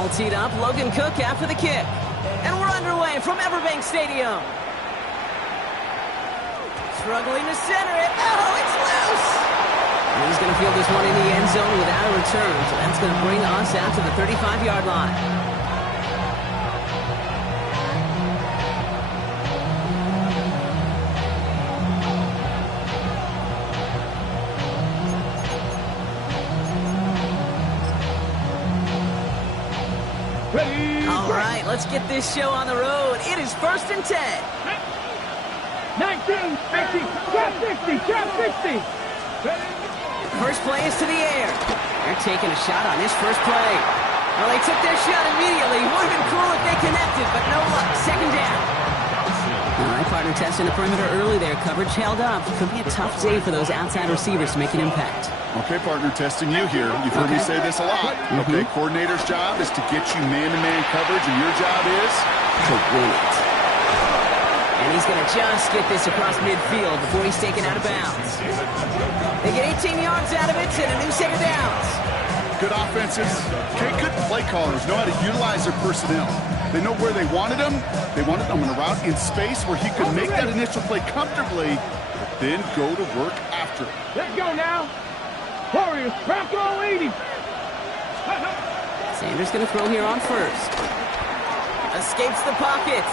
All teed up, Logan Cook after the kick. And we're underway from Everbank Stadium. Struggling to center it. Oh, it's loose! And he's going to field this one in the end zone without a return. So that's going to bring us out to the 35-yard line. All right, let's get this show on the road. It is 1st and 10. 19, 50, trap 60, trap 60. First play is to the air. They're taking a shot on this first play. Well, they took their shot immediately. Would have been cool if they connected, but no luck. 2nd down. All right, partner testing the perimeter early there. Coverage held up. Could be a tough day for those outside receivers to make an impact. Okay, partner, testing you here. You've heard me say this a lot. Okay, coordinator's job is to get you man-to-man coverage, and your job is to win it. And he's going to just get this across midfield before he's taken out of bounds. They get 18 yards out of it and a new set of downs. Good offenses. Okay, good play callers know how to utilize their personnel. They know where they wanted them. They wanted them on a route in space where he could make that initial play comfortably, but then go to work after it. Let's go now. Warriors, crack all 80. Sanders going to throw here on first. Escapes the pocket.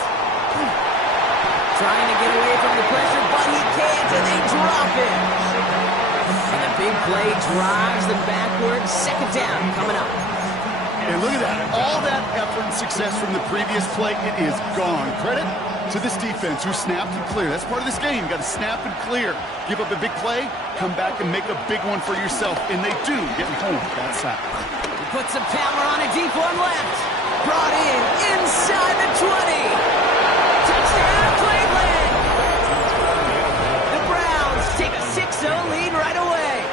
Trying to get away from the pressure, but he can't, and they drop it. And the big play drives them backwards. 2nd down coming up. And look at that. All that effort and success from the previous play, it is gone. Credit to this defense who snapped and cleared. That's part of this game. You got to snap and clear. Give up a big play, come back and make a big one for yourself. And they do, getting home that sack. He puts some power on a deep one left. Brought in inside the 20. Touchdown, Cleveland! The Browns take a 6-0 lead right away.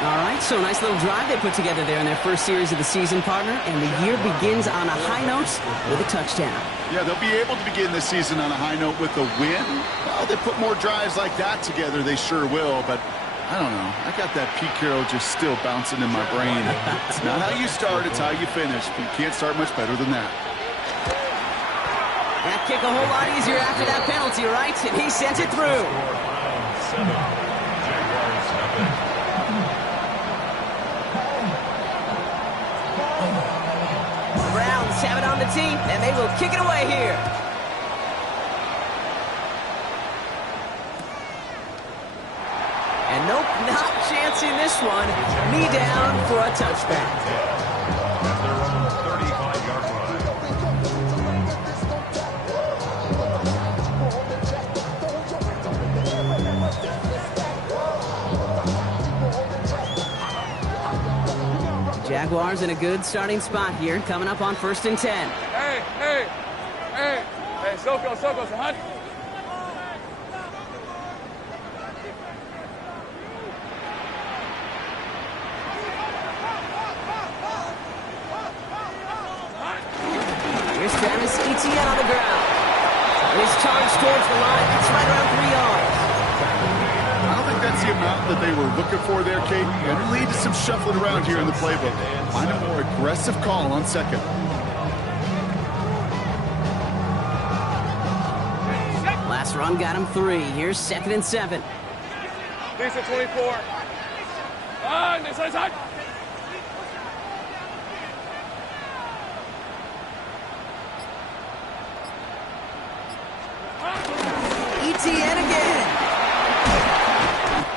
All right, so nice little drive they put together there in their first series of the season, partner, and the year begins on a high note with a touchdown. Yeah, they'll be able to begin this season on a high note with a win. Well, they put more drives like that together, they sure will, but I don't know. I got that Pete Carroll just still bouncing in my brain. It's not how you start, it's how you finish. But you can't start much better than that. That kick a whole lot easier after that penalty, right? And he sent it through. The Browns have it on the team, and they will kick it away here. And nope, not chancing this one. Knee down for a touchback. At their own 35-yard line. Jaguars in a good starting spot here, coming up on 1st and 10. Hey, Soko, son. Here's Travis Etienne on the ground. His charge towards the line. It's right around 3 yards. I don't think that's the amount that they were looking for there, Kate. Going to lead to some shuffling around here in the playbook. Find a more aggressive call on 2nd. Last run got him 3. Here's 2nd and 7. Lisa 24. Inside. Etienne again.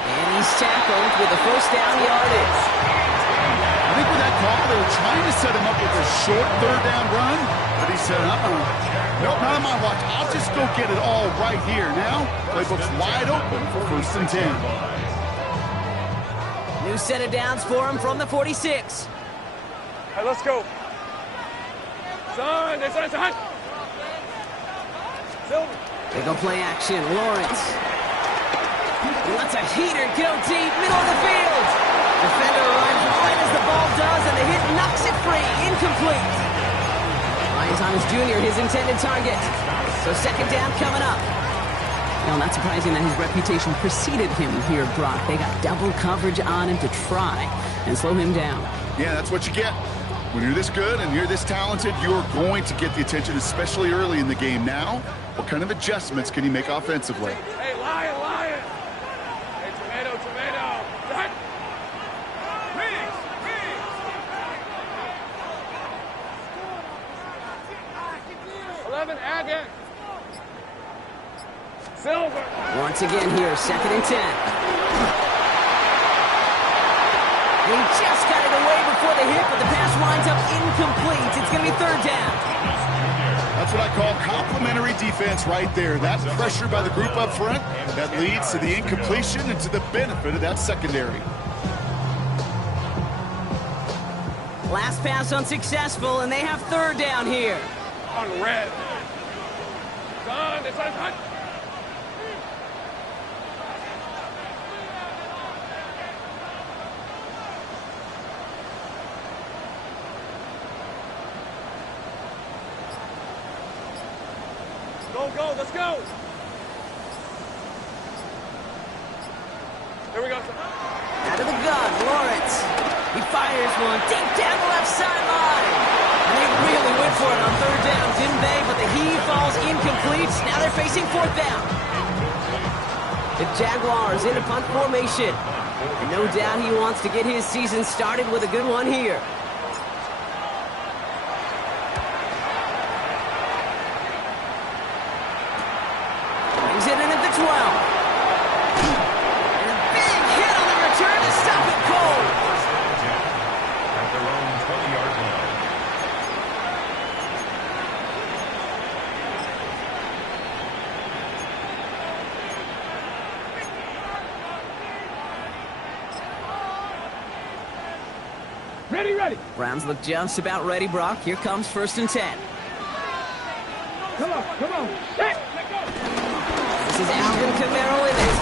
And he's tackled with a 1st down yardage. I think with that call, they were trying to set him up with a short 3rd down run, but he said, nope, not on my watch. I'll just go get it all right here. Now, playbook's wide open for 1st and 10. New set of downs for him from the 46. Hey, let's go. Son. They go play action. Lawrence. He lets a heater go deep, middle of the field. Defender arrives right as the ball does, and the hit knocks it free. Incomplete. Ryan Thomas Jr., his intended target. So 2nd down coming up. No, not surprising that his reputation preceded him here, Brock. They got double coverage on him to try and slow him down. Yeah, that's what you get. When you're this good and you're this talented, you're going to get the attention, especially early in the game. Now, what kind of adjustments can he make offensively? Hey, Lion, Lion! Hey, tomato, tomato! Right? Wings, wings! 11, agate! Silver! Once again here, 2nd and 10. He just got it away before the hit, but the pass winds up incomplete. It's going to be 3rd down. That's what I call complimentary defense right there. That pressure by the group up front, that leads to the incompletion and to the benefit of that secondary. Last pass unsuccessful, and they have 3rd down here. On red. Done, it's on. Go, let's go! Here we go. Out of the gun, Lawrence. He fires one deep down the left sideline. And they really went for it on 3rd down, didn't they? But the heave falls incomplete. Now they're facing 4th down. The Jaguars in a punt formation. And no doubt he wants to get his season started with a good one here. Brings it in at the 12. And a big hit on the return to stop it cold. At their own 20-yard line. Ready, ready! Browns look just about ready, Brock. Here comes 1st and 10. Come on, come on! Set! Let go! This is Alvin Kamara with it.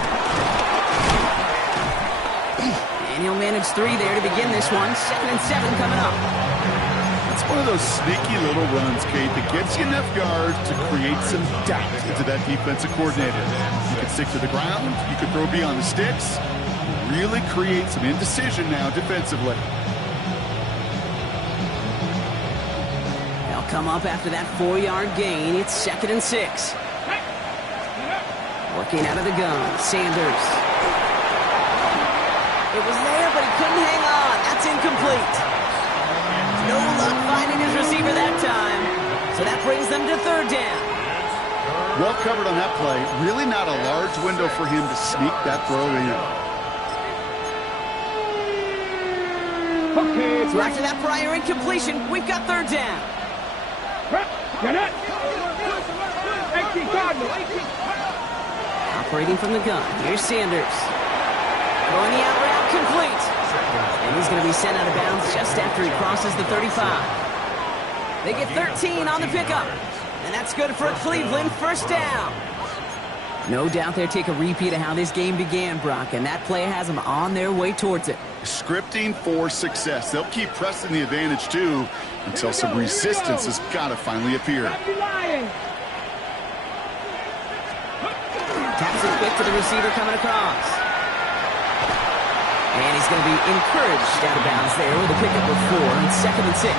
And he'll manage 3 there to begin this one. 2nd and 7 coming up. It's one of those sneaky little runs, Kate, that gets you enough yards to create some doubt into that defensive coordinator. You can stick to the ground, you can throw beyond the sticks, really create some indecision now defensively. They'll come up after that 4-yard gain. It's 2nd and 6. Working out of the gun, Sanders. It was there, but he couldn't hang on. That's incomplete. No luck finding his receiver that time. So that brings them to 3rd down. Well covered on that play. Really not a large window for him to sneak that throw in. Okay, So after that prior incompletion, we've got 3rd down. Get it! 18 Cardinal, 18. Operating from the gun, here's Sanders. Throwing the out route complete. And he's going to be sent out of bounds just after he crosses the 35. They get 13 on the pickup. And that's good for Cleveland. 1st down. No doubt they'll take a repeat of how this game began, Brock, and that play has them on their way towards it. Scripting for success. They'll keep pressing the advantage, too, until some resistance has got to finally appear. Taps it quick to the receiver coming across. And he's going to be encouraged out of bounds there with a pickup of 4 and 2nd and 6.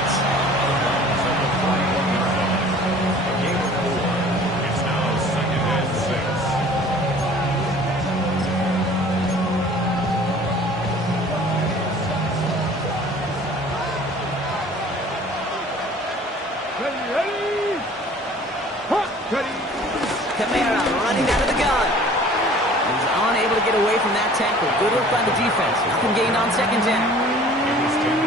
It's now 2nd and 6. Ready! Huh, ready! Kamara running out of the gun. He's unable to get away from that tackle. Good work by the defense. Nothing gained on 2nd down.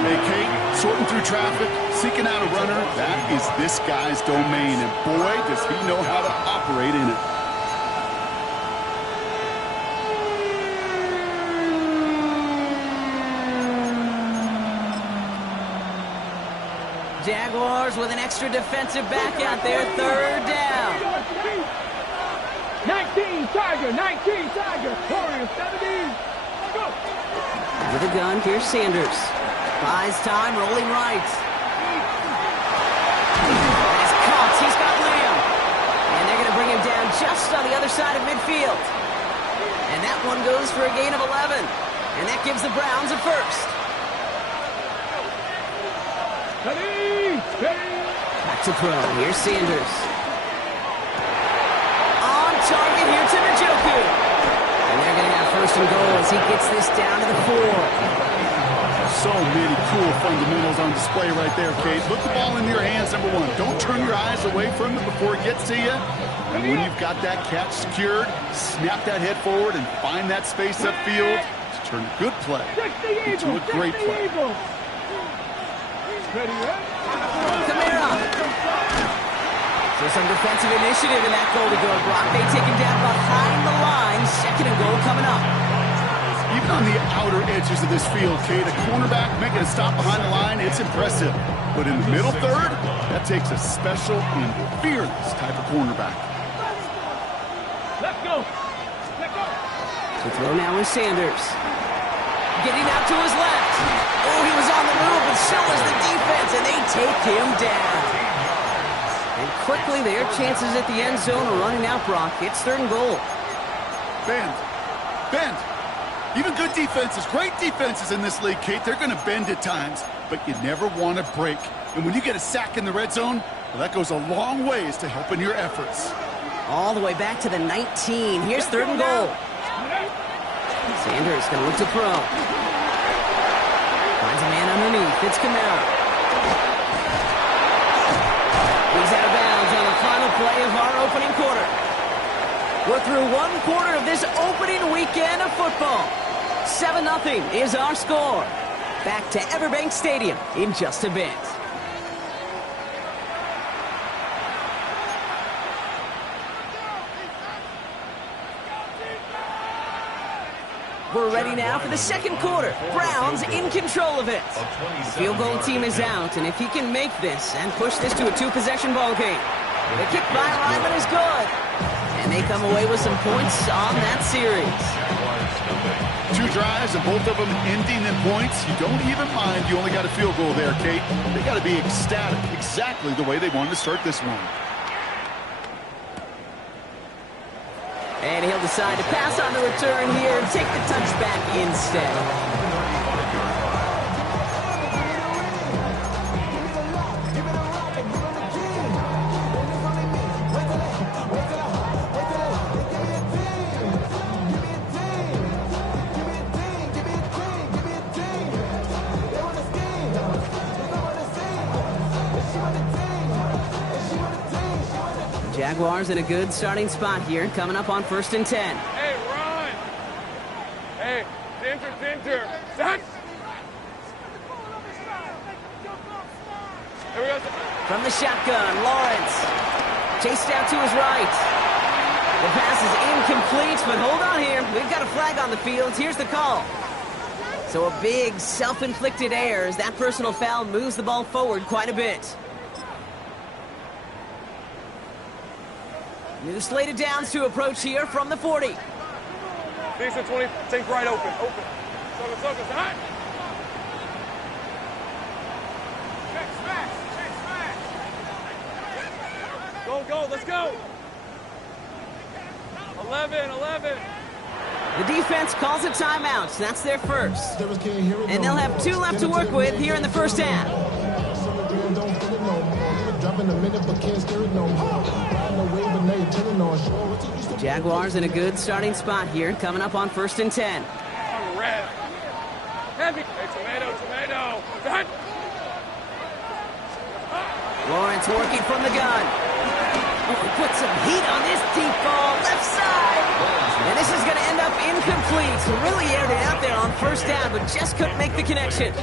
Hey, Kate, sorting through traffic, seeking out a runner, that is this guy's domain. And boy, does he know how to operate in it. Jaguars with an extra defensive back out there. 3rd down. 19 Tiger, 19 Tiger, Warriors 17. Go! With a gun, here's Sanders. Buys time, rolling right. He's caught. He's got Lamb. And they're going to bring him down just just on the other side of midfield. And that one goes for a gain of 11. And that gives the Browns a first. Back to throw. Here's Sanders. On target here to Njoku. And they're going to have first and goal as he gets this down to the 4. So many cool fundamentals on display right there, Kate. Put the ball in your hands, number one. Don't turn your eyes away from it before it gets to you. And when you've got that catch secured, snap that head forward and find that space upfield to turn a good play into a great play. Kamara. So some defensive initiative in that goal to go. Brock, they take him down behind the line. Second and goal coming up. Even on the outer edges of this field, Kate, a cornerback making a stop behind the line, it's impressive. But in the middle third, that takes a special and fearless type of cornerback. Let's go. Let's go. The throw now is Sanders. Getting out to his left. Oh, he was on the move, but so was the defense, and they take him down. And quickly, their chances at the end zone are running out, Brock. It's third and goal. Bend. Bend. Even good defenses, great defenses in this league, Kate, they're going to bend at times, but you never want to break. And when you get a sack in the red zone, well, that goes a long ways to helping your efforts. All the way back to the 19. Here's third and goal. Sanders going to look to throw. Finds a man underneath. It's Kamara. He's out of bounds on the final play of our opening quarter. We're through one quarter of this opening weekend of football. 7-0 is our score. Back to Everbank Stadium in just a bit. We're ready now for the second quarter. Browns in control of it. The field goal team is out, and if he can make this and push this to a two-possession ball game, the kick by Lyman is good. And they come away with some points on that series. 2 drives and both of them ending in points. You don't even mind you only got a field goal there, Kate. They got to be ecstatic, exactly the way they wanted to start this one. And he'll decide to pass on the return here and take the touchback instead. Jaguars in a good starting spot here, coming up on 1st and 10. Hey, run! Hey, center. Set! Here we go. From the shotgun, Lawrence. Chased out to his right. The pass is incomplete, but hold on here. We've got a flag on the field. Here's the call. So a big self-inflicted error as that personal foul moves the ball forward quite a bit. New slate of downs to approach here from the 40. Decent 20, take right open. Circle, hot. Check, smash. Go, let's go. 11. The defense calls a timeout. That's their first. And they'll have 2 left to work with here in the first half. Jaguars in a good starting spot here, coming up on 1st and 10. Red. Heavy. Hey, tomato. Done. Lawrence working from the gun. Oh, he put some heat on this deep ball, left side. And this is going to end up incomplete. So really aired it out there on 1st down, but just couldn't make the connection.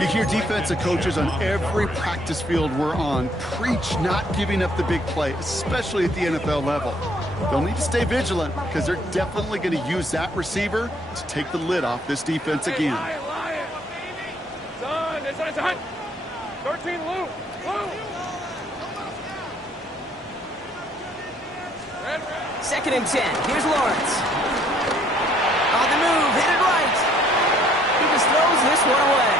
You hear defensive coaches on every practice field we're on preach not giving up the big play, especially at the NFL level. They'll need to stay vigilant because they're definitely going to use that receiver to take the lid off this defense again. Lion. Son, it's hot. 13, Lou. Red. 2nd and 10. Here's Lawrence. On the move, hit it right. He just throws this one away.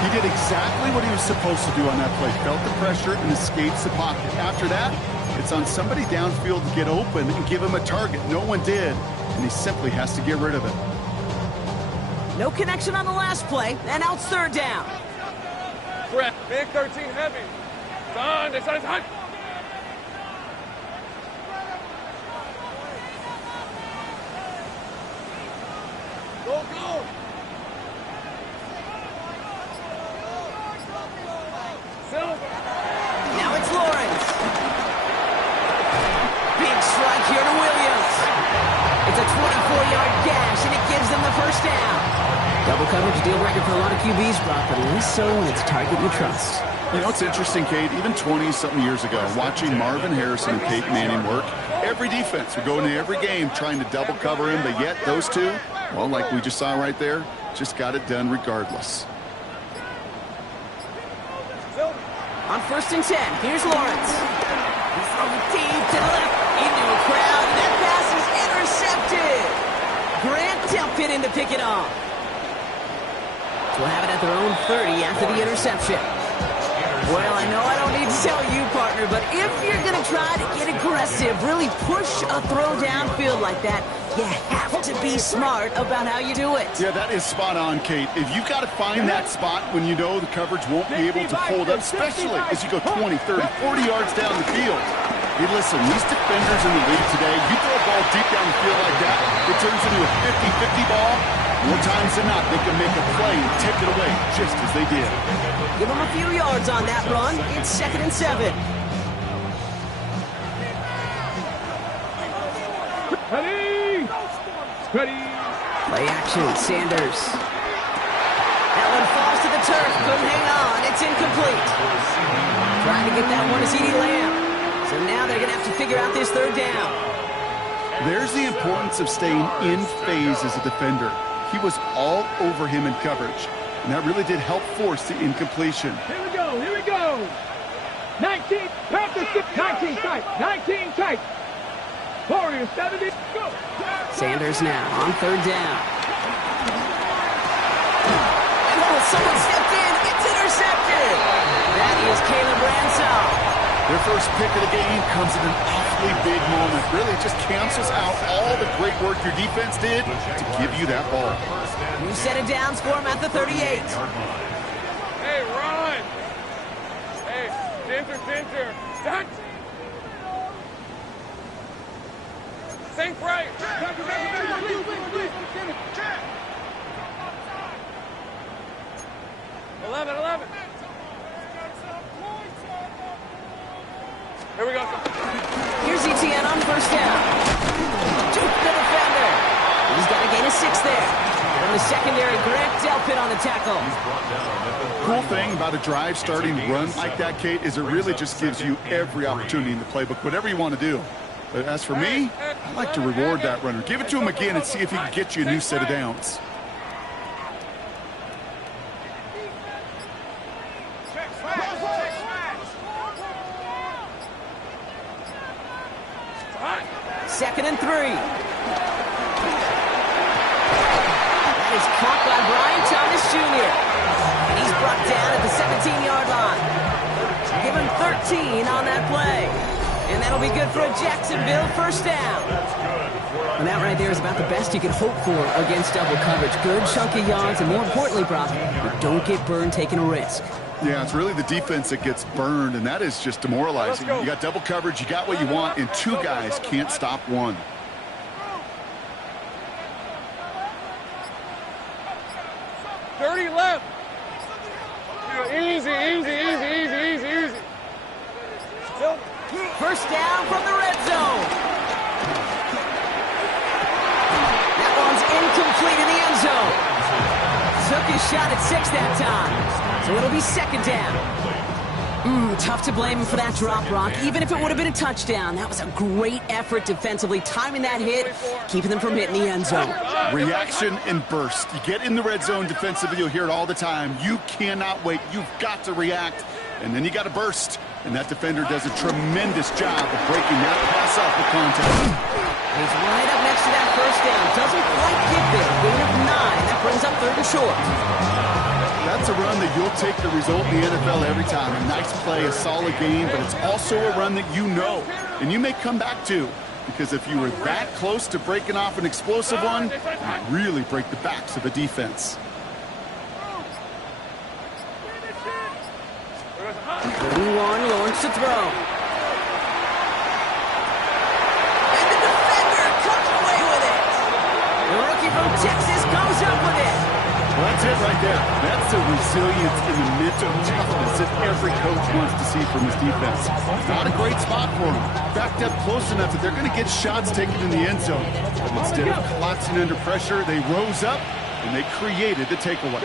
You He did exactly what he was supposed to do on that play. Felt the pressure and escapes the pocket. After that, it's on somebody downfield to get open and give him a target. No one did, and he simply has to get rid of it. No connection on the last play, and now it's third down. Brett, big 13 heavy. Done. It's on. Go, go. Silver. Now it's Lawrence. Big strike here to Williams. It's a 24-yard gash, and it gives them the first down. Double coverage deal breaker for a lot of QBs, Brock, but at least so when it's a target you trust. You know, it's interesting, Kate, even 20-something years ago, watching Marvin Harrison and Peyton Manning work, every defense would go into every game trying to double cover him, but yet those two, well, like we just saw right there, just got it done regardless. On 1st and 10, here's Lawrence. He's throwing deep to the left into a crowd, and that pass is intercepted. Grant Delpit in to pick it off. So we'll have it at their own 30 after the interception. Well, I know I don't need to tell you, partner, but if you're going to try to get aggressive, really push a throw downfield like that, you have to be smart about how you do it. Yeah, that is spot on, Kate. If you've got to find that spot when you know the coverage won't be able to hold up, especially as you go 20, 30, 40 yards down the field. Hey, listen, these defenders in the league today, you throw a ball deep down the field like that, it turns into a 50-50 ball. More times than not, they can make a play and take it away, just as they did. Give them a few yards on that run. It's 2nd and 7. Ready. Ready. Play action, Sanders. That one falls to the turf. Couldn't hang on. It's incomplete. Trying to get that one to CeeDee Lamb. So now they're going to have to figure out this third down. There's the importance of staying in phase as a defender. He was all over him in coverage, and that really did help force the incompletion. Here we go. Here we go. 19. Panthers 19 tight. 19 tight. Warriors 70. Go. Sanders now on third down. Oh, someone stepped in. It's intercepted. That is Caleb Ransom. Their first pick of the game comes at an awfully big moment. Really just cancels out all the great work your defense did to give you that ball. New set of downs for him at the 38. Hey, run. Hey, center. Done. Think right. 11. Here we go. Here's ETN on first down. Juke the defender. He's got to gain a 6 there. From the secondary, Grant Delpit on the tackle. Cool thing about a drive starting run like that, Kate, is it really just gives you every opportunity in the playbook, whatever you want to do. But as for me, I like to reward that runner. Give it to him again and see if he can get you a new set of downs. Second and 3. That is caught by Brian Thomas Jr. And he's brought down at the 17-yard line. Give him 13 on that play. And that'll be good for a Jacksonville first down. And that right there is about the best you can hope for against double coverage. Good chunky yards, and more importantly, Brock, you don't get burned taking a risk. Yeah, it's really the defense that gets burned, and that is just demoralizing. You got double coverage, you got what you want, and two guys can't stop one. Left. Easy. First down from the red zone. That one's incomplete in the end zone. Took his shot at 6 that time. So it'll be second down. Tough to blame him for that drop, Brock. Even if it would have been a touchdown, that was a great effort defensively, timing that hit, keeping them from hitting the end zone. Reaction and burst. You get in the red zone defensively, you'll hear it all the time. You cannot wait. You've got to react, and then you got to burst. And that defender does a tremendous job of breaking that pass off the contact. He's right up next to that first down. Doesn't quite get there. Gain of 9. That brings up third and short. That's a run that you'll take the result in the NFL every time. A nice play, a solid game, but it's also a run that you know and you may come back to. Because if you were that close to breaking off an explosive one, you might really break the backs of a defense. One launch to throw. And the defender comes away with it. The rookie from Texas goes up with it. Well, that's it right there. That's the resilience and the mental toughness that every coach wants to see from his defense. Not a great spot for him. Backed up close enough that they're going to get shots taken in the end zone. But instead of collapsing under pressure, they rose up and they created the takeaway.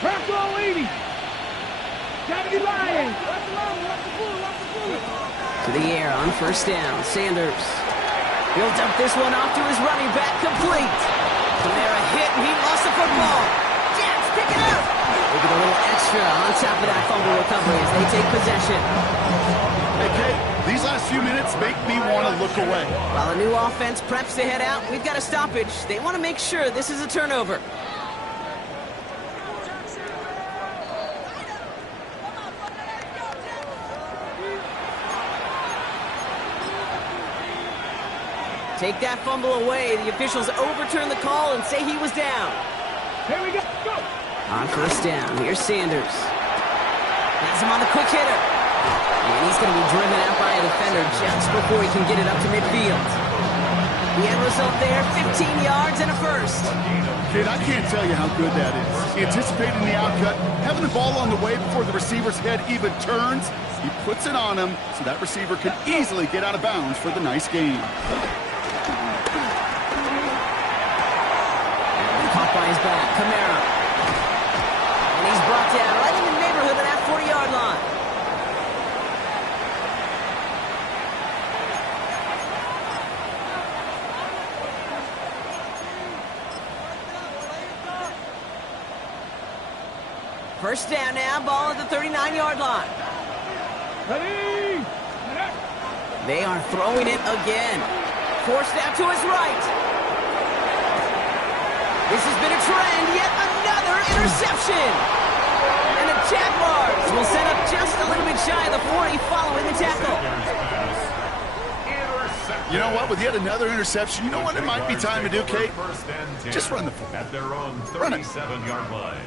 Press all 80. 70 Lions. To the air on first down. Sanders. He'll dump this one off to his running back, complete. Kamara hit, and he lost the football. Jets pick it up. They get a little extra on top of that fumble recovery as they take possession. Hey, Kate, these last few minutes make me want to look away. While the new offense preps to head out, we've got a stoppage. They want to make sure this is a turnover. Take that fumble away. The officials overturn the call and say he was down. Here we go. Go. On first down, here's Sanders. Has him on the quick hitter. And he's going to be driven out by a defender just before he can get it up to midfield. The end result there, 15 yards and a first. Kid, I can't tell you how good that is. Anticipating the outcut, having the ball on the way before the receiver's head even turns, he puts it on him so that receiver can easily get out of bounds for the nice game. Caught by his back, Kamara. And he's brought down right in the neighborhood of that 40-yard line. First down now, ball at the 39-yard line. Ready. They are throwing it again. Forced out to his right. This has been a trend, yet another interception. And the Jaguars will set up just a little bit shy of the 40 following the tackle. You know what? With yet another interception, you know what it might be time to do, Kate? Just run the football. At their own Run it. 37-yard line.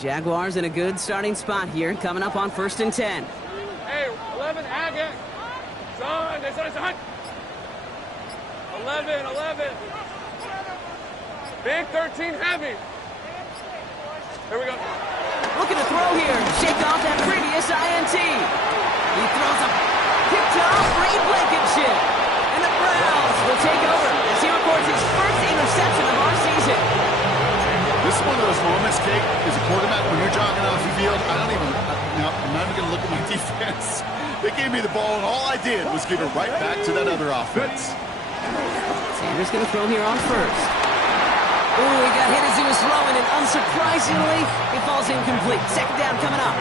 Jaguars in a good starting spot here, coming up on 1st and 10. Hey, 11, Agate. Son, they said 11. Big 13 heavy. Here we go. Looking to throw here. Shake off that previous INT. He throws a picked off Reed Blankenship. And the Browns will take over as he records his first interception of our season. This is one of those moments, Kate, as a quarterback, when you're jogging off the field, I'm not even going to look at my defense. They gave me the ball, and all I did was give it right back to that other offense. Sanders going to throw here on first. Ooh, he got hit as he was throwing, and unsurprisingly, it falls incomplete. Second down coming up.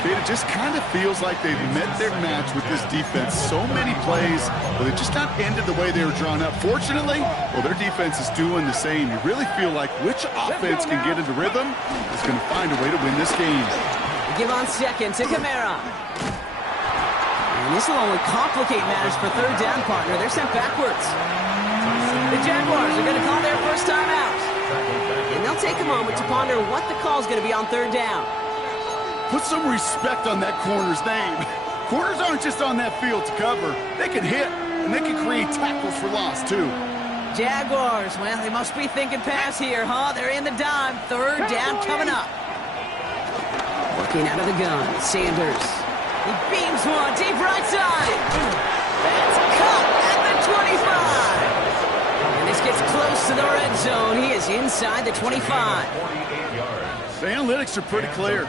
Kate, it just kind of feels like they've met their match with this defense. So many plays, but they just not ended the way they were drawn up. Fortunately, well, their defense is doing the same. You really feel like which offense can get into rhythm is going to find a way to win this game. Give on second to Kamara. And this will only complicate matters for third down, partner. They're sent backwards. The Jaguars are going to call their first time out. And they'll take a moment to ponder what the call is going to be on third down. Put some respect on that corner's name. Corners aren't just on that field to cover. They can hit, and they can create tackles for loss, too. Jaguars, well, they must be thinking pass here, huh? They're in the dime. Third down coming up. Working out of the gun, Sanders. He beams one, deep right side. That's caught at the 25. And this gets close to the red zone. He is inside the 25. 48 yards. The analytics are pretty clear.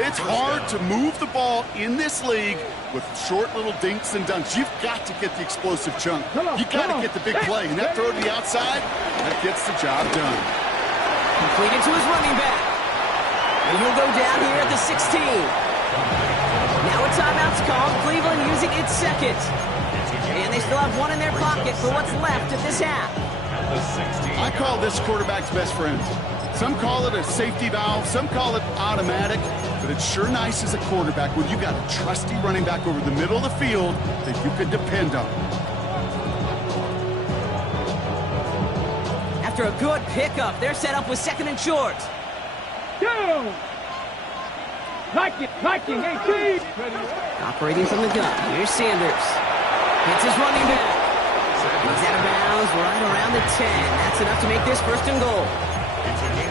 It's hard to move the ball in this league with short little dinks and dunks. You've got to get the explosive chunk. You've got to get the big play. And that throw to the outside, that gets the job done. Completed to his running back. And he'll go down here at the 16. Now a timeout's called. Cleveland using its second. And they still have one in their pocket for what's left of this half. I call this quarterback's best friend. Some call it a safety valve, some call it automatic, but it's sure nice as a quarterback when you got a trusty running back over the middle of the field that you can depend on. After a good pickup, they're set up with second and short. Go! Nike, 18. Operating from the gun, here's Sanders. Hits his running back. He's out of bounds right around the 10. That's enough to make this first and goal.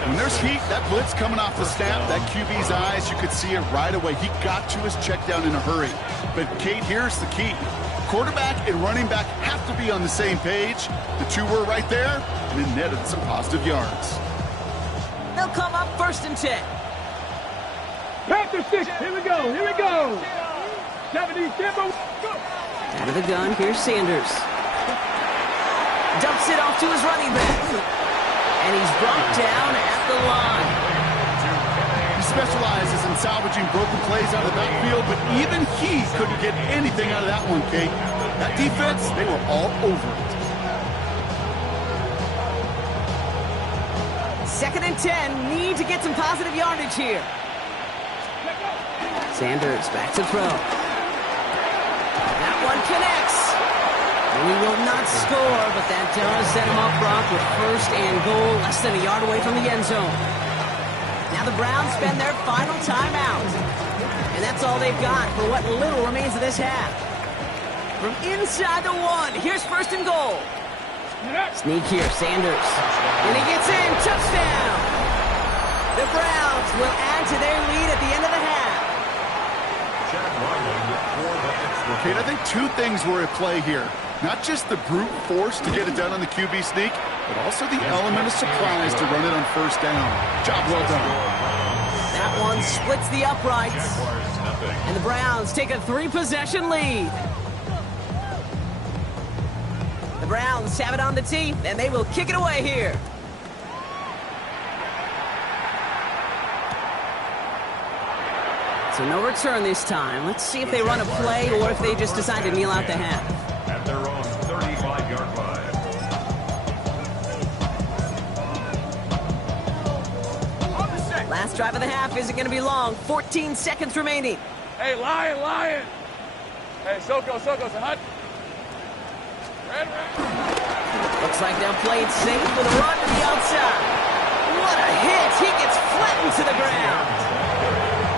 When there's heat, that blitz coming off the snap, that QB's eyes, you could see it right away. He got to his check down in a hurry. But, Kate, here's the key. Quarterback and running back have to be on the same page. The two were right there, and it netted some positive yards. They'll come up first and 10. Panther 6. Here we go. 70, Timber. Out of the gun, here's Sanders. Dumps it off to his running back. And he's brought down at the line. He specializes in salvaging broken plays out of the backfield, but even he couldn't get anything out of that one, Kate. That defense, they were all over it. Second and 10, need to get some positive yardage here. Sanders back to throw. That one connects. And he will not score, but that does set him up, Brock, with first and goal, less than a yard away from the end zone. Now the Browns spend their final timeout. And that's all they've got for what little remains of this half. From inside the 1, here's first and goal. Sneak here, Sanders. And he gets in, touchdown! The Browns will add to their lead at the end of the half. Kate, I think two things were at play here. Not just the brute force to get it done on the QB sneak, but also the element of surprise to run it on first down. Job well done. That one splits the uprights. And the Browns take a 3-possession lead. The Browns have it on the tee, and they will kick it away here. So no return this time. Let's see if they run a play or if they just decide to kneel out the half. At their own 35-yard line. Last drive of the half isn't going to be long. 14 seconds remaining. Hey, Lion. Hey, Soko, hut. Red. Looks like they'll play it safe with a run to the outside. What a hit. He gets flattened to the ground.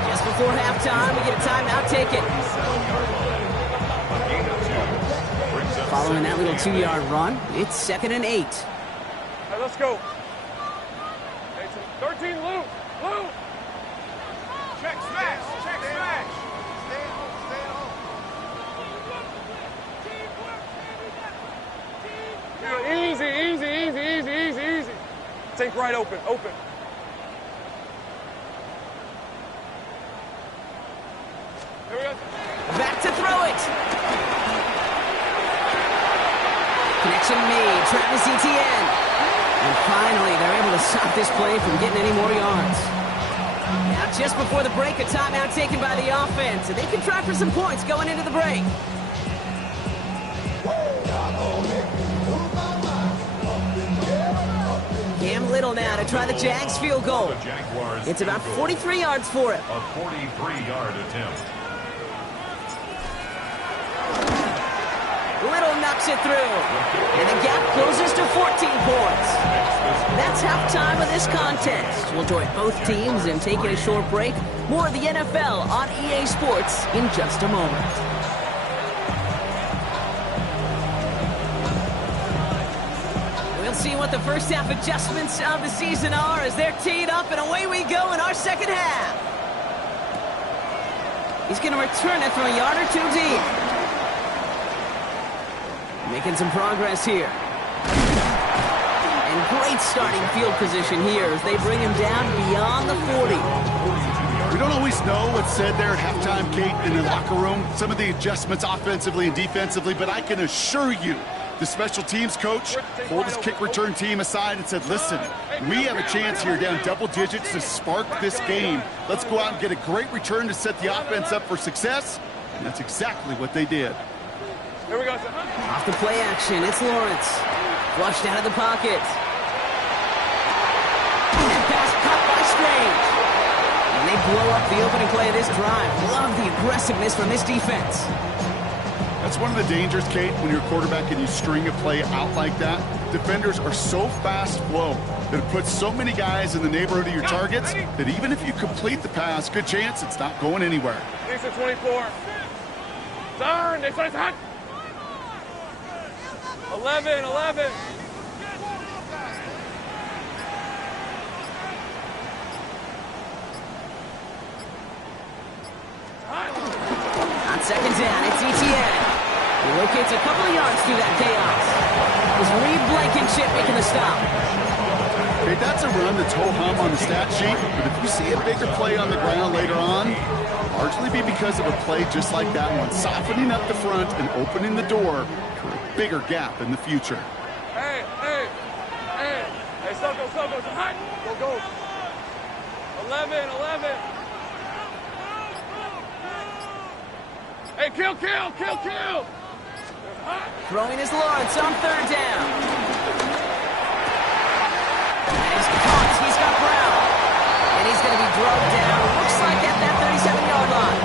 Just before halftime, we get a timeout taken. Following that little 2-yard run, it's second and 8. Hey, let's go. Hey, 13, Lou. Check smash. Stay on. Easy. Take right open. Here we go. Back to throw it. Connection made. Travis Etienne. And finally, they're able to stop this play from getting any more yards. Now, just before the break, a timeout taken by the offense. And they can try for some points going into the break. Cam Little now to try the Jags field goal. It's about 43 yards for him. A 43-yard attempt. Little knocks it through. And the gap closes to 14 points. That's halftime of this contest. We'll join both teams in taking a short break. More of the NFL on EA Sports in just a moment. We'll see what the first half adjustments of the season are as they're teed up, and away we go in our second half. He's going to return it from a yard or two deep. Making some progress here. And Great starting field position here as they bring him down beyond the 40. We don't always know what's said there at halftime, Kate, in the locker room. Some of the adjustments offensively and defensively, but I can assure you the special teams coach pulled his kick return team aside and said, listen, we have a chance here down double digits to spark this game. Let's go out and get a great return to set the offense up for success. And that's exactly what they did. Here we go. Off the play action, it's Lawrence. Flushed out of the pocket. And pass caught by Strange. And they blow up the opening play of this drive. Love the aggressiveness from this defense. That's one of the dangers, Kate, when you're a quarterback and you string a play out like that. Defenders are so fast flow that it puts so many guys in the neighborhood of your targets that even if you complete the pass, good chance it's not going anywhere. These are 24. Turn. This one's hot. 11. On second down, it's ETN. He locates a couple of yards through that chaos. It was Reed Blankenship making the stop. Okay, that's a run that's ho-hum on the stat sheet, but if you see a bigger play on the ground later on, largely be because of a play just like that one, softening up the front and opening the door for a bigger gap in the future. Hey, Soko, hot. Go. 11. Hey, kill. Throwing is Lawrence on third down. And he's caught. He's got Brown. And he's going to be drugged down. Looks like at that 37-yard line.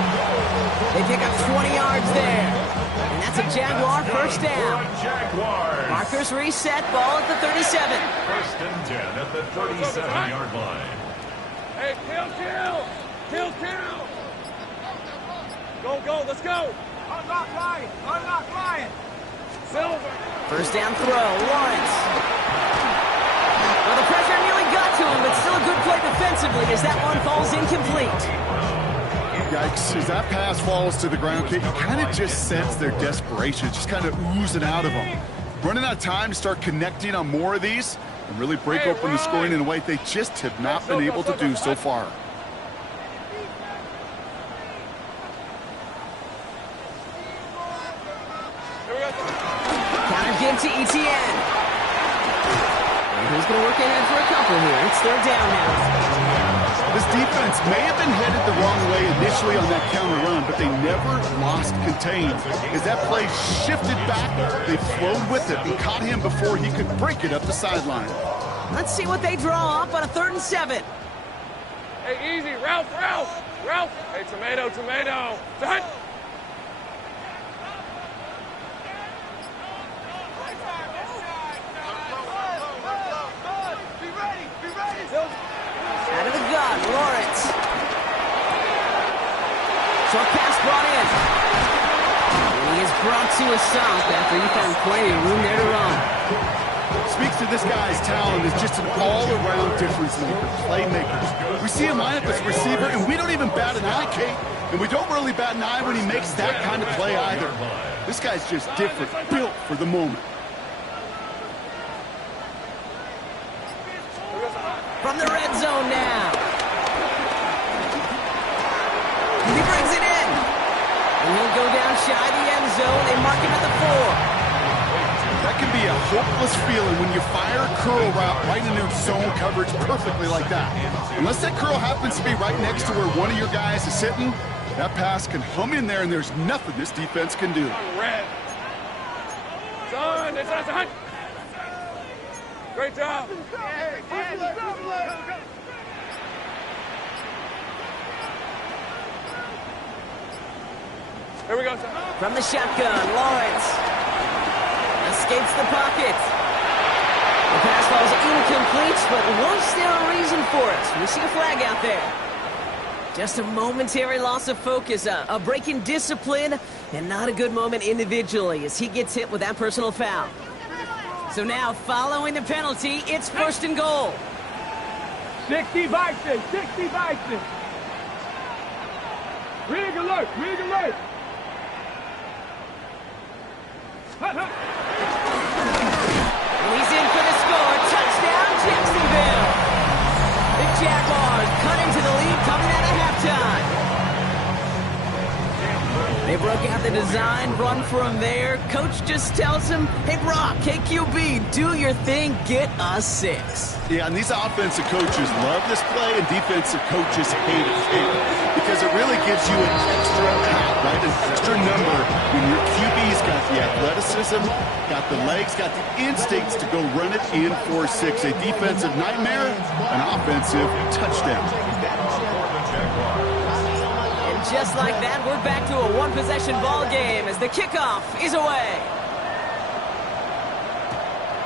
They pick up 20 yards there. And that's a Jaguar first down. Jaguars. Markers reset. Ball at the 37. First and 10 at the 37-yard line. Hey, kill. Go, let's go. Unlock Lion. Silver. First down throw. Lawrence. Well, the pressure nearly got to him, but still a good play defensively as that one falls incomplete. Yikes, as that pass falls to the ground, Kate, you kind of just sense their desperation, just kind of oozing out of them. Running out of time to start connecting on more of these and really break open the scoring in a way they just have not been able to do so far. Give to ETN. And he's going to work ahead for a couple here. It's third down now. This defense may have been headed the wrong way initially on that counter run, but they never lost contained. As that play shifted back, they flowed with it and caught him before he could break it up the sideline. Let's see what they draw up on a 3rd and 7. Hey, easy. Ralph. Hey, tomato. Done. Out of the gun, Lawrence. Short pass brought in. And he is brought to a stop after he found plenty of room there to run. Speaks to this guy's talent as just an all-around difference maker, playmaker. We see him line up as receiver, and we don't even bat an eye, Kate. And we don't really bat an eye when he makes that kind of play either. This guy's just different, built for the moment. From the red zone now. He brings it in. And he'll go down shy the end zone. They mark him at the 4. That can be a hopeless feeling when you fire a curl route right into zone coverage perfectly like that. Unless that curl happens to be right next to where one of your guys is sitting, that pass can hum in there and there's nothing this defense can do. Red. Done. It's a great job. Here we go, sir. From the shotgun, Lawrence escapes the pocket. The pass falls incomplete, but was there a reason for it? We see a flag out there. Just a momentary loss of focus, a break in discipline, and not a good moment individually as he gets hit with that personal foul. So now, following the penalty, it's 1st and goal. 60 Vikings. Rig alert. And he's in for the score. Touchdown, They broke out the design, run from there. Coach just tells him, hey, Brock, hey, QB, do your thing, get a 6. Yeah, and these offensive coaches love this play, and defensive coaches hate it because it really gives you an extra out, right? An extra number when your QB's got the athleticism, got the legs, got the instincts to go run it in for 6. A defensive nightmare, an offensive touchdown. And just like that, we're back to a one-possession ball game as the kickoff is away.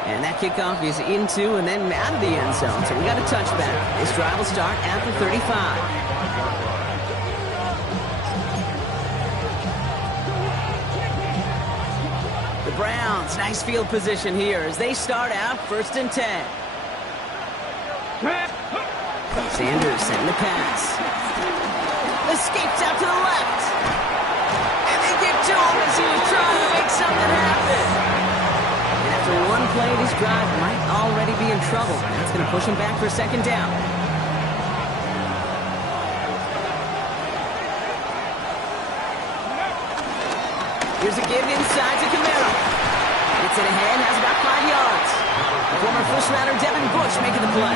And that kickoff is into and then out of the end zone, so we got a touchback. This drive will start at the 35. The Browns, nice field position here as they start out 1st and 10. Sanders setting the pass. Escapes out to the left. And they get to him as he was trying to make something happen. And after one play, this drive might already be in trouble. That's going to push him back for 2nd down. Here's a give inside to Camaro. Gets it ahead, has about 5 yards. Former first-rounder Devin Bush making the play.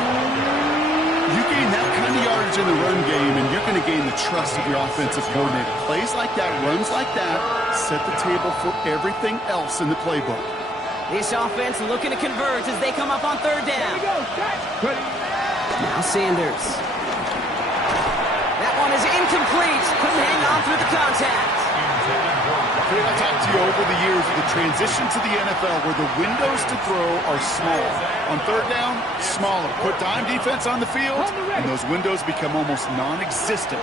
You gain that kind of yardage in the run game, and you're going to gain the trust of your offensive coordinator. Plays like that, runs like that, set the table for everything else in the playbook. This offense looking to convert as they come up on 3rd down. Now Sanders. That one is incomplete. Couldn't hang on through the contact. I talked to you over the years of the transition to the NFL where the windows to throw are small. On 3rd down, smaller. Put dime defense on the field, and those windows become almost non-existent.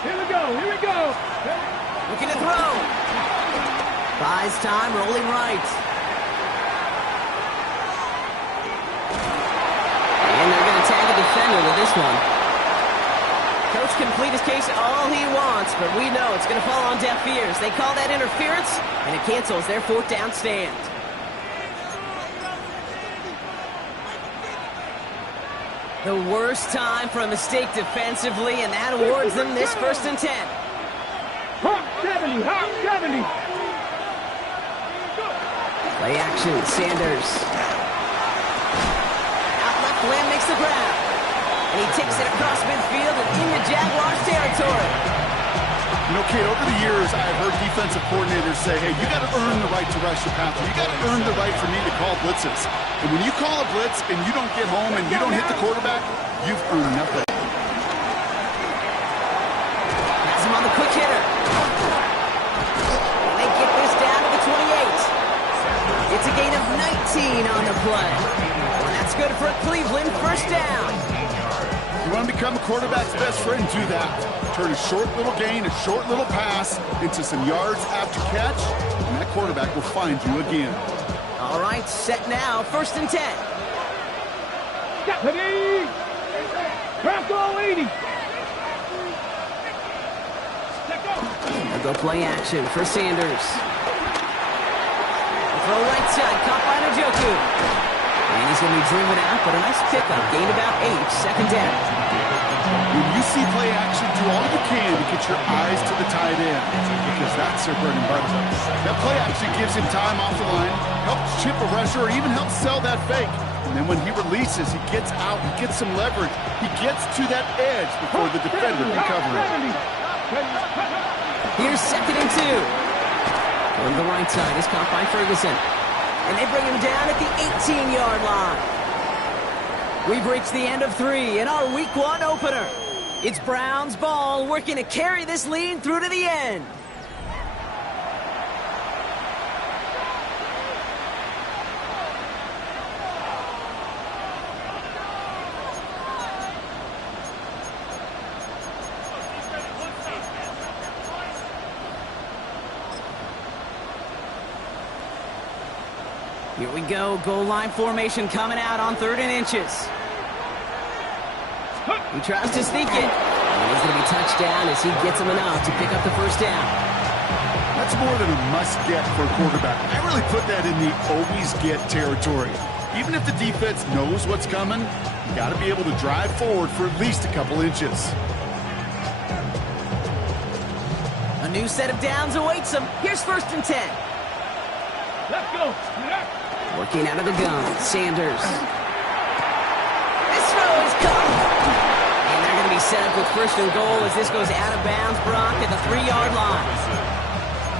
Here we go. Looking to throw. Buys time, rolling right. And they're going to tag a defender with this one. Coach can plead his case all he wants, but we know it's going to fall on deaf ears. They call that interference, and it cancels their 4th down stand. The worst time for a mistake defensively, and that awards them this 1st and 10. Hawk 70. Play action, Sanders. Out left, Lamb makes the grab. And he takes it across midfield and into Jaguars territory. You know, Kate, over the years, I've heard defensive coordinators say, hey, you got to earn the right to rush the passer. You got to earn the right for me to call blitzes. And when you call a blitz and you don't get home and you don't hit the quarterback, you've earned nothing. Has him on the quick hitter. And they get this down to the 28. It's a gain of 19 on the play. And that's good for Cleveland, 1st down. You want to become a quarterback's best friend, do that. Turn a short little gain, a short little pass into some yards after catch, and that quarterback will find you again. All right, set now, 1st and 10. Deputy! Craft all 80. They'll go play action for Sanders. Throw right side, caught by Njoku. And he's going to be driven out, but a nice pickup. Gained about 8, 2nd down. When you see play action, do all you can to get your eyes to the tight end, because that's their bread and butter. That play action gives him time off the line, helps chip a rusher, or even helps sell that fake. And then when he releases, he gets out, he gets some leverage. He gets to that edge before the defender can cover it. Here's 2nd and 2. On the right side is caught by Ferguson. And they bring him down at the 18-yard line. We've reached the end of 3 in our Week 1 opener. It's Browns ball working to carry this lead through to the end. Here we go, goal line formation coming out on 3rd and inches. He tries to sneak it. And he's going to be touched down as he gets him enough to pick up the 1st down. That's more than a must-get for a quarterback. I really put that in the always-get territory. Even if the defense knows what's coming, you got to be able to drive forward for at least a couple inches. new set of downs awaits him. Here's 1st and 10. Let's go. Working out of the gun, Sanders. This throw is caught. And they're going to be set up with 1st and goal as this goes out of bounds, Brock, at the 3-yard line.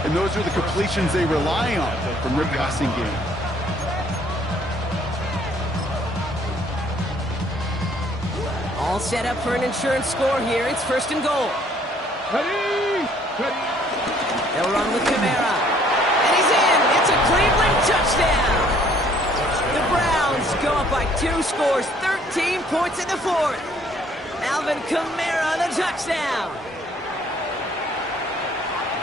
And those are the completions they rely on from their passing game. All set up for an insurance score here. It's 1st and goal. Ready. They'll run with Kamara. And he's in. It's a Cleveland touchdown. The Browns go up by 2 scores, 13 points in the 4th. Alvin Kamara, the touchdown.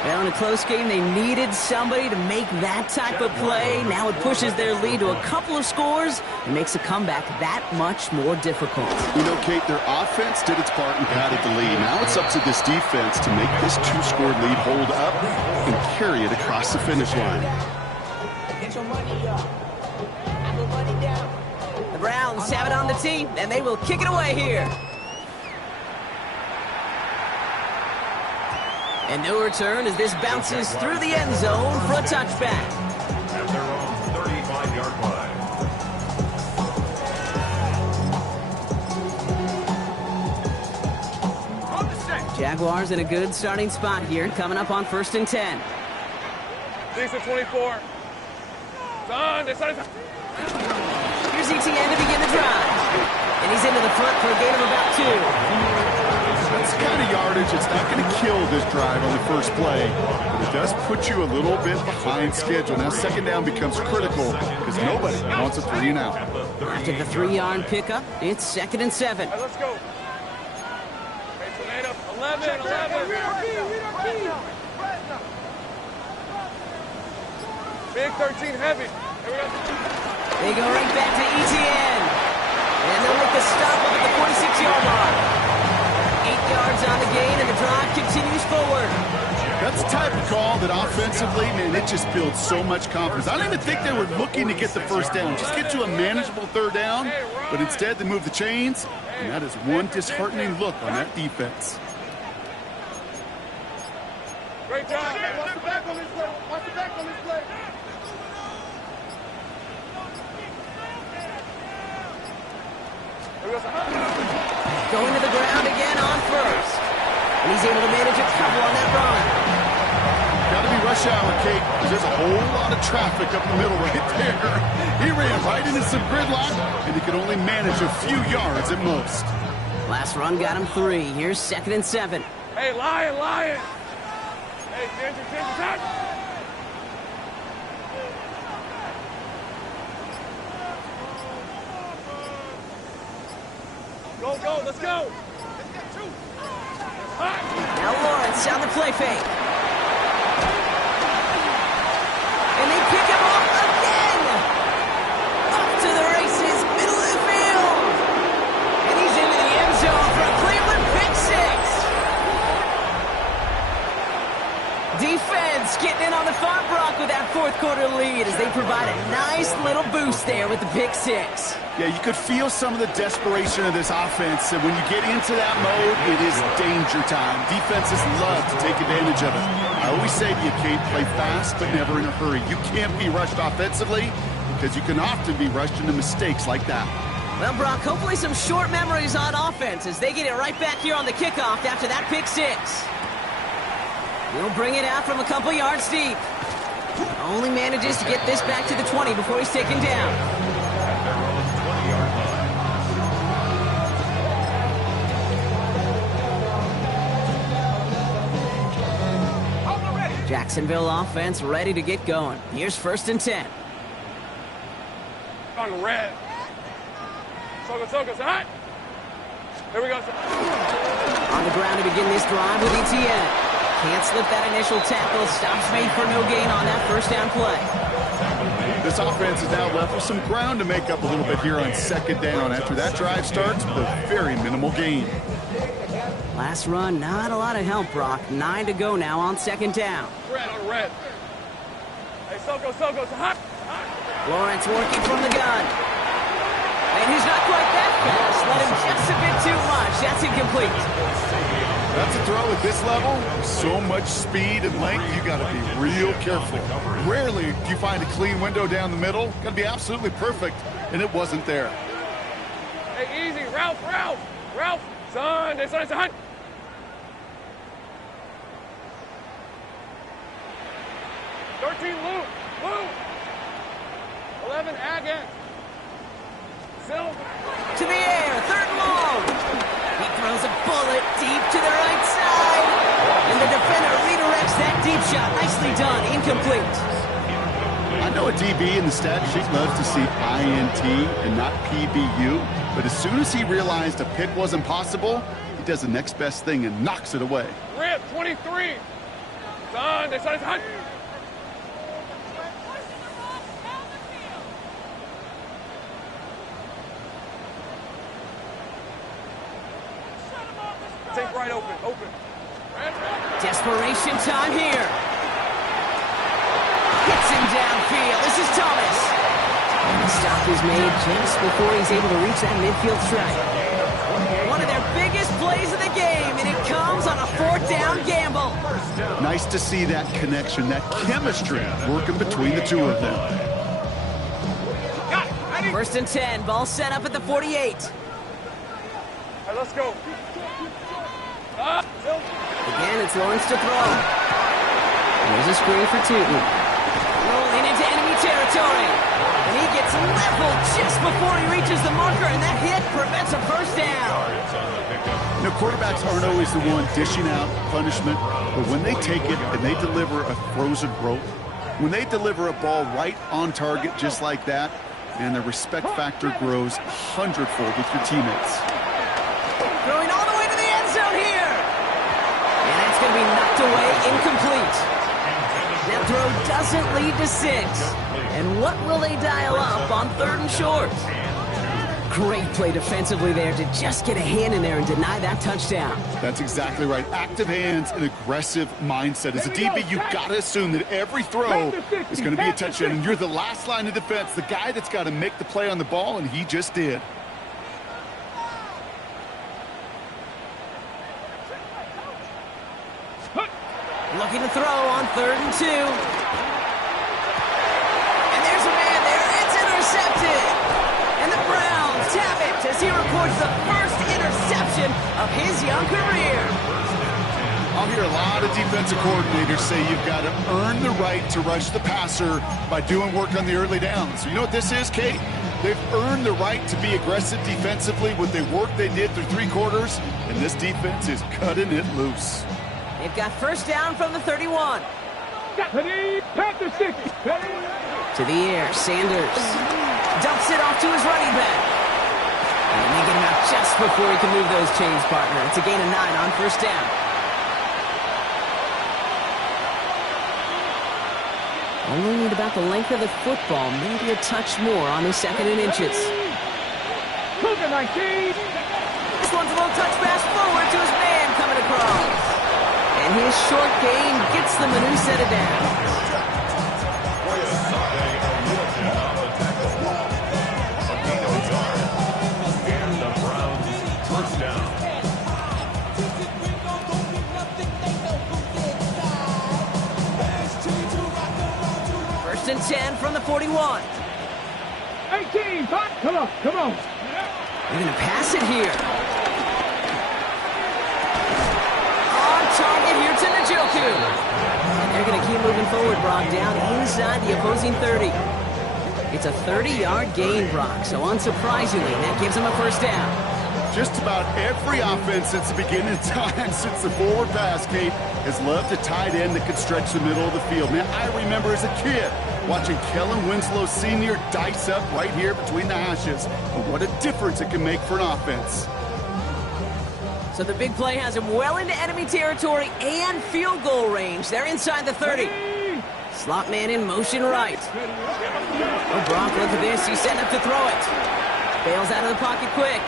Well, in a close game, they needed somebody to make that type of play. Now it pushes their lead to a couple of scores and makes a comeback that much more difficult. You know, Kate, their offense did its part and padded the lead. Now it's up to this defense to make this 2-score lead hold up and carry it across the finish line. Get your money up. Have your money down. The Browns have it on the tee, and they will kick it away here. And no return as this bounces through the end zone for a touchback. At their own 35-yard line. Jaguars in a good starting spot here, coming up on 1st and 10. Decent 24. Here's ETN to begin the drive. And he's into the front for a gain of about 2. That's the kind of yardage. It's not going to kill this drive on the first play, but it does put you a little bit behind schedule. Now 2nd down becomes critical because nobody wants a 3 and out. After the 3-yard pickup, it's 2nd and 7. Let's go. 11. Big 13 heavy. They go right back to ETN. And they'll make the stop up at the 46-yard line. 8 yards on the gain, and the drive continues forward. That's the type of call that offensively, man, it just builds so much confidence. I don't even think they were looking to get the 1st down. Just get to a manageable 3rd down, but instead they move the chains, and that is one disheartening look on that defense. Great job. Watch the back on this play. Watch the back on this play. Going to the ground again on 1st. And he's able to manage a couple on that run. Got to be rush hour, Kate, because there's a whole lot of traffic up the middle right there. He ran right into some gridlock, and he could only manage a few yards at most. Last run got him 3. Here's 2nd and 7. Hey, Lion. Hey, Ginger, touch. Go, let's go. Now Lawrence on the play fake. And they pick him up again. Up to the races, middle of the field. And he's into the end zone for a Cleveland pick 6. Defense getting in on the fun, Brock, with that 4th quarter lead as they provide a nice little boost there with the pick 6. Yeah, you could feel some of the desperation of this offense, and when you get into that mode, it is danger time. Defenses love to take advantage of it. I always say to you, Kate, play fast but never in a hurry. You can't be rushed offensively because you can often be rushed into mistakes like that. Well, Brock, hopefully some short memories on offense as they get it right back here on the kickoff after that pick 6. He'll bring it out from a couple yards deep. Only manages to get this back to the 20 before he's taken down. Jacksonville offense ready to get going. Here's 1st and 10. On red. Sogo, hot. Here we go. On the ground to begin this drive with ETN. Can't slip that initial tackle. Stops made for no gain on that 1st down play. This offense is now left with some ground to make up a little bit here on 2nd down. After that drive starts with a very minimal gain. Last run, not a lot of help, Brock. 9 to go now on 2nd down. Red. Hey, Sogo, hot. Lawrence working from the gun. And he's not quite that fast. Let him just a bit too much. That's incomplete. That's a throw at this level. So much speed and length, you got to be real careful. Rarely do you find a clean window down the middle. Got to be absolutely perfect, and it wasn't there. Hey, easy, Ralph, son, son. 13, Luke. 11, Agate. Silver. To the air, third and long. He throws a bullet deep to the right side. And the defender redirects that deep shot. Nicely done, incomplete. I know a DB in the stat sheet loves to see INT and not PBU, but as soon as he realized a pick wasn't possible, he does the next best thing and knocks it away. Rip, 23. Son. Take right, open. Desperation time here. Hits him downfield. This is Thomas. And the stop is made just before he's able to reach that midfield strike. One of their biggest plays of the game, and it comes on a fourth down gamble. Nice to see that connection, that chemistry working between the two of them. First and 10, ball set up at the 48. All right, let's go. Again, it's Lawrence to throw. There's a screen for Tootin. Rolling into enemy territory. And he gets leveled just before he reaches the marker, and that hit prevents a first down. You know, quarterbacks aren't always the one dishing out punishment, but when they take it and they deliver a frozen rope, when they deliver a ball right on target just like that, and the respect factor grows 100-fold with your teammates. Throwing all the way to the end zone here. And that's going to be knocked away, incomplete. That throw doesn't lead to 6. And what will they dial up on third and short? Great play defensively there to just get a hand in there and deny that touchdown. That's exactly right. Active hands and aggressive mindset. As a DB, you've got to assume that every throw is going to be a touchdown. And you're the last line of defense, the guy that's got to make the play on the ball, and he just did. Looking to throw on third and 2. And there's a man there. It's intercepted. And the Browns tap it as he records the first interception of his young career. I'll hear a lot of defensive coordinators say you've got to earn the right to rush the passer by doing work on the early downs. You know what this is, Kate? They've earned the right to be aggressive defensively with the work they did through 3 quarters, and this defense is cutting it loose. They've got first down from the 31. Panther 6. To the air, Sanders dumps it off to his running back. And they get him out just before he can move those chains, partner. It's a gain of 9 on first down. Only need about the length of the football, maybe a touch more on the 2nd and inches. Cougar 19. This one's a little touch pass forward to his man coming across. And his short gain gets them a new set of downs. First and 10 from the 41. 18, come on. They're going to pass it here. Target here to Njoku. And they're going to keep moving forward, Brock, down inside the opposing 30. It's a 30-yard gain, Brock, so unsurprisingly, that gives them a first down. Just about every offense since the beginning of time, since the forward pass, Kate, has loved a tight end that could stretch the middle of the field. Man, I remember as a kid watching Kellen Winslow Sr. dice up right here between the hashes. And what a difference it can make for an offense. So the big play has him well into enemy territory and field goal range. They're inside the 30. Slot man in motion right. Oh, Brock, look at this. He's setting up to throw it. Bails out of the pocket quick.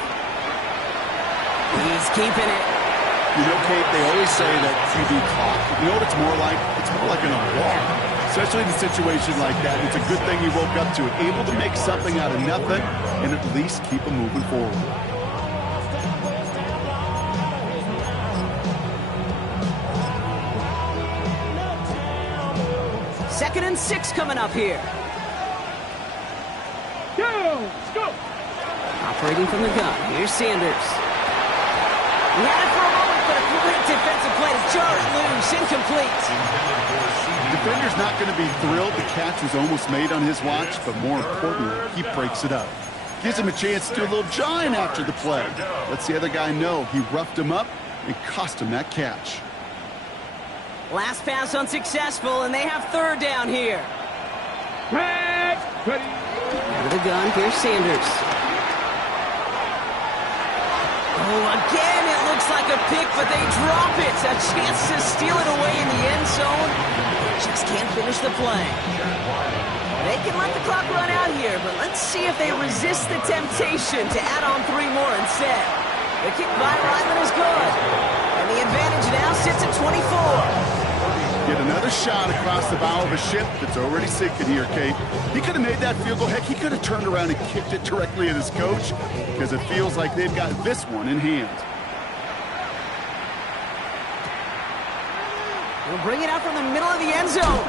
He's keeping it. You know, Kate, they always say that QB clock. You know what it's more like? It's more like an alarm. Especially in a situation like that. It's a good thing he woke up to it. Able to make something out of nothing and at least keep him moving forward. 2nd and 6 coming up here. Go! Operating from the gun, here's Sanders. He had it for a moment, but a great defensive play to jar it loose, incomplete. Defender's not going to be thrilled the catch was almost made on his watch, but more importantly, he breaks it up. Gives him a chance to do a little jawing after the play. Lets the other guy know he roughed him up and cost him that catch. Last pass unsuccessful, and they have 3rd down here. Ready. Out of the gun, here's Sanders. Oh, again, it looks like a pick, but they drop it. A chance to steal it away in the end zone. They just can't finish the play. They can let the clock run out here, but let's see if they resist the temptation to add on 3 more instead. The kick by Ryman is good. And the advantage now sits at 24. Get another shot across the bow of a ship that's already sinking here, Kate. He could have made that field goal. Heck, he could have turned around and kicked it directly at his coach because it feels like they've got this one in hand. We'll bring it out from the middle of the end zone.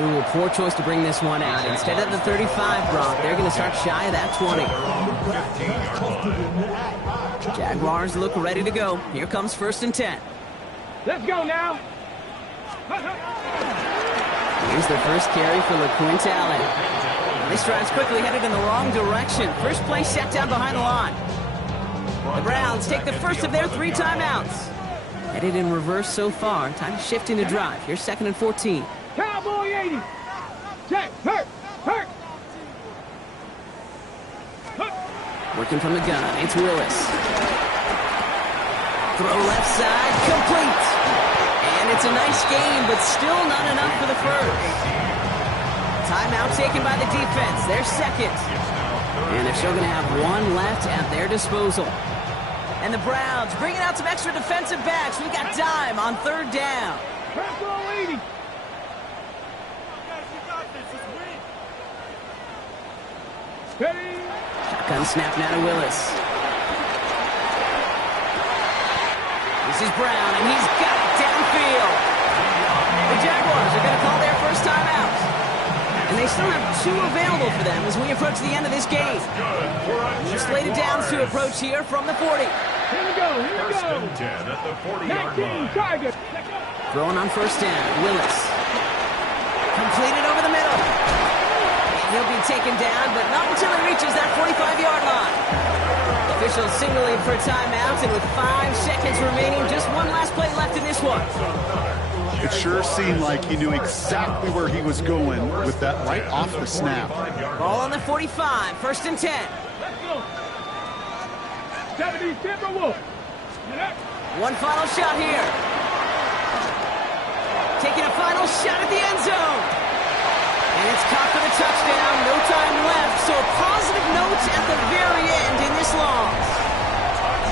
Ooh, a poor choice to bring this one out. Instead of the 35, Brock, they're going to start shy of that 20. Jaguars look ready to go. Here comes 1st and 10. Let's go now. Here's the first carry for LeQuint Allen. This drive's quickly headed in the wrong direction. First play set down behind the line. The Browns take the first of their 3 timeouts. Headed in reverse so far. Time to shift into drive. Here's 2nd and 14. Cowboy 80. Check. Hurt. Working from the gun. It's Willis. Throw left side. Complete. And it's a nice game, but still not enough for the first. Timeout taken by the defense. Their 2nd. And they're still going to have 1 left at their disposal. And the Browns bringing out some extra defensive backs. We got dime on 3rd down. Cowboy 80. Ready. Shotgun snap now to Willis. This is Brown, and he's got it downfield. The Jaguars are going to call their first timeout. And they still have 2 available for them as we approach the end of this game. Slated downs to approach here from the 40. Here we go. 10 at the 40-yard 19 line. target. Throwing on 1st down, Willis. Completed over the middle. He'll be taken down, but not until he reaches that 45-yard line. Officials signaling for timeouts, and with 5 seconds remaining, just 1 last play left in this one. It sure seemed like he knew exactly where he was going with that right off the snap. Ball on the 45, 1st and 10. Let's go. 70 Timberwolves. One final shot here. Taking a final shot at the end zone. And it's caught for the touchdown. No time left. So a positive note at the very end in this loss.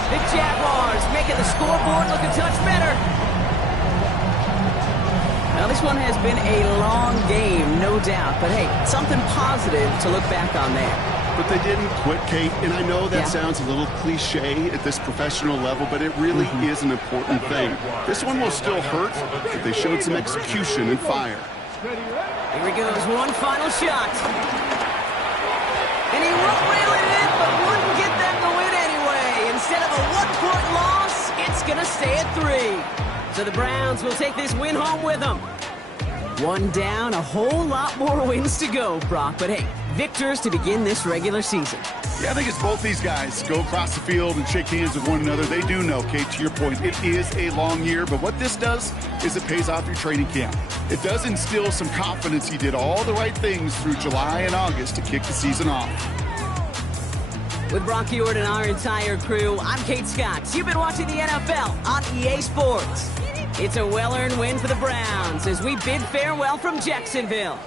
The Jaguars making the scoreboard look a touch better. Now, this one has been a long game, no doubt. But, hey, something positive to look back on there. But they didn't quit, Kate, and I know that sounds a little cliche at this professional level, but it really is an important thing. This one will still hurt, but they showed some execution and fire. Here he goes, one final shot. And he won't reel it in, but wouldn't get them the win anyway. Instead of a 1-point loss, it's going to stay at 3. So the Browns will take this win home with them. 1 down, a whole lot more wins to go, Brock. But hey, victors to begin this regular season. Yeah, I think it's both these guys go across the field and shake hands with one another. They do know, Kate, to your point, it is a long year. But what this does is it pays off your training camp. It does instill some confidence. He did all the right things through July and August to kick the season off. With Brock Ewart and our entire crew, I'm Kate Scott. You've been watching the NFL on EA Sports. It's a well-earned win for the Browns as we bid farewell from Jacksonville.